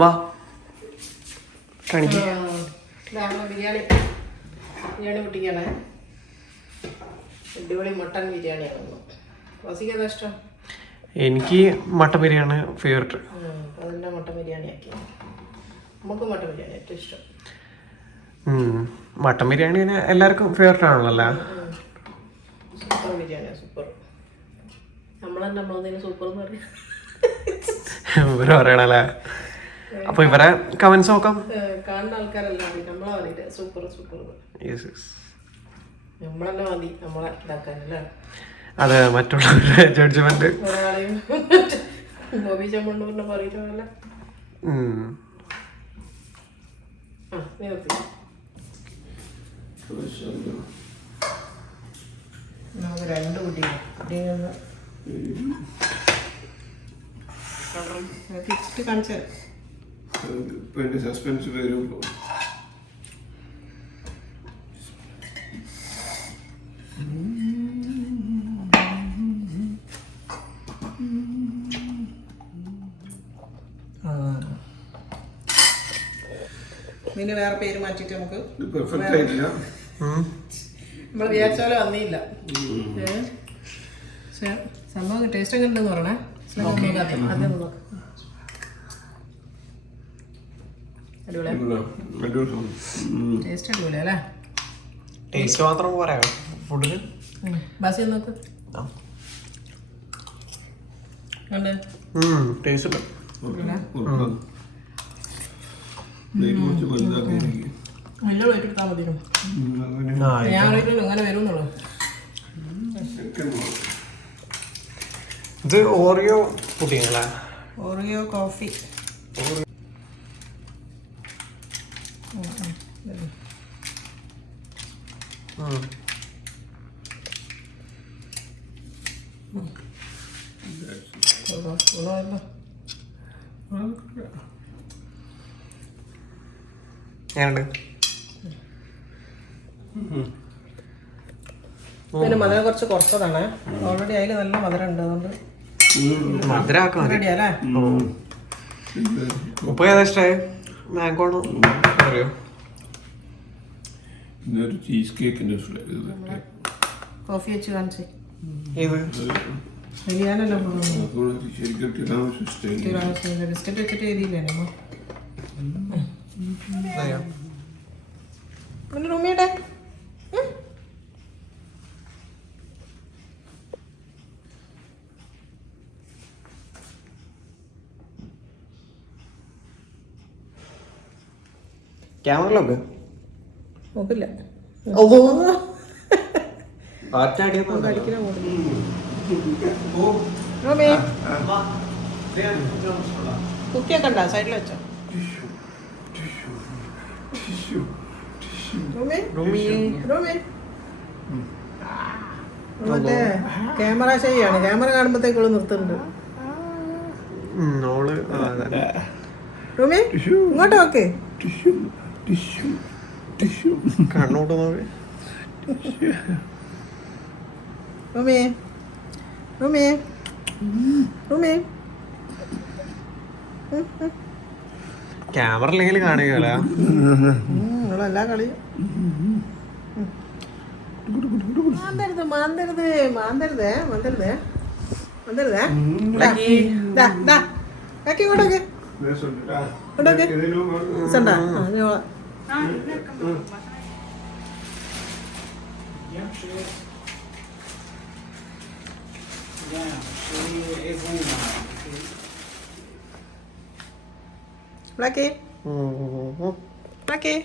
വാ കാണിക്ക. ബിരിയാണി പൊട്ടിക്കണേ. അടിപൊളി മട്ടൻ ബിരിയാണിയാണ്. വസിക്ക് ഇഷ്ടം? എനിക്ക് മട്ടൻ ബിരിയാണി ഫേവറേറ്റ്. അതിൻ്റെ മട്ടൻ ബിരിയാണി ആക്കി. നമുക്ക് മട്ടൻ ബിരിയാണി ഏറ്റവും ഇഷ്ടം. മട്ടൻ ബിരിയാണി എല്ലാവർക്കും ഫേവറേറ്റ് ആണല്ലോ. സൂപ്പർ ബിരിയാണിയാണ്, സൂപ്പർ. നമ്മളതിന് സൂപ്പർ എന്ന് പറയാം. ഇവര് പറയണല്ലേ. അപ്പൊ ഇവരെ കമന്റ്സ് നോക്കാം. കാണുന്ന ആൾക്കാരല്ല നമ്മളെ പറയില്ല സൂപ്പർ സൂപ്പർ. നമ്മളെന്നെ മതി നമ്മളെ ഇതാക്കാനല്ലേ. അതെ, മറ്റുള്ളവരുടെ ജഡ്ജ്മെന്റ് ഒരാളെയും ബോബി ചമ്മണ്ണൂറിനെ പറയുന്നതല്ല. നമുക്ക് രണ്ട് കുട്ടികൾ കാണിച്ചു. സസ്പെൻസ് വരും. പിന്നെ വേറെ പേര് മാറ്റിട്ട് നമുക്ക് പെർഫെക്റ്റ് ആയിട്ടില്ല. നമ്മൾ വിചാരിച്ച പോലെ വന്നില്ല. സംഭവം ടേസ്റ്റ് ഒക്കെ ഉണ്ടെന്ന് പറയണേ. ടേസ്റ്റ് അടിപൊളി അല്ലേ? ടേസ്റ്റ് മാത്രം പോരാ ഫുഡിന്. ബാസി നോക്ക്. ടേസ്റ്റ് ഉണ്ട്. വലിയ പ്ലേറ്റ് എടുത്താൽ മതി. ഞാൻ അറിയില്ലല്ലോ അങ്ങനെ വരുമെന്നുള്ളൂ. ഇത് ഓറിയോ പുഡിംഗ്. Oreo coffee. പിന്നെ മധുരം കുറച്ച് കുറച്ചതാണ്. ഓൾറെഡി അതിൽ നല്ല മധുരം ഉണ്ട്. അതുകൊണ്ട് റെഡിയല്ലേ? ഉപ്പ് ഏതാ ഇഷ്ടമായി? മാംഗോണോ അറിയോ? ചീസ് കേക്കിന്റെ കോഫി വെച്ച് കാണിച്ചേ. ഇത് ശരിയാണല്ലോ. ശരിക്കും ബിസ്ക്കറ്റ് വെച്ചിട്ട് എഴുതിയില്ലേ നമ്മ? റൂമിയുടെ ക്യാമറയിലൊക്കെ നോക്കില്ല. കുക്കിയൊക്കെ ഉണ്ടോ? സൈഡിൽ വെച്ചോ. മറ്റേ ക്യാമറ ശരിയാണ്. ക്യാമറ കാണുമ്പോഴത്തേക്കുള്ള നിർത്തുന്നുണ്ട്. റൂമി ഇങ്ങോട്ട് നോക്ക്. കണ്ണോട്ട് നോക്ക്. റൂമി റൂമി റൂമി ക്യാമറ ഇല്ലെങ്കിൽ കാണുകയല്ല. എല്ലാ കളിയും മാന്തരുത് മാന്തരുത് മാന്തരുതേ മാന്തരുതേ മാന്തരുതേ. ഇങ്ങോട്ടൊക്കെ ഇങ്ങോട്ടൊക്കെ സണ്ടാ. Blackie. Blackie.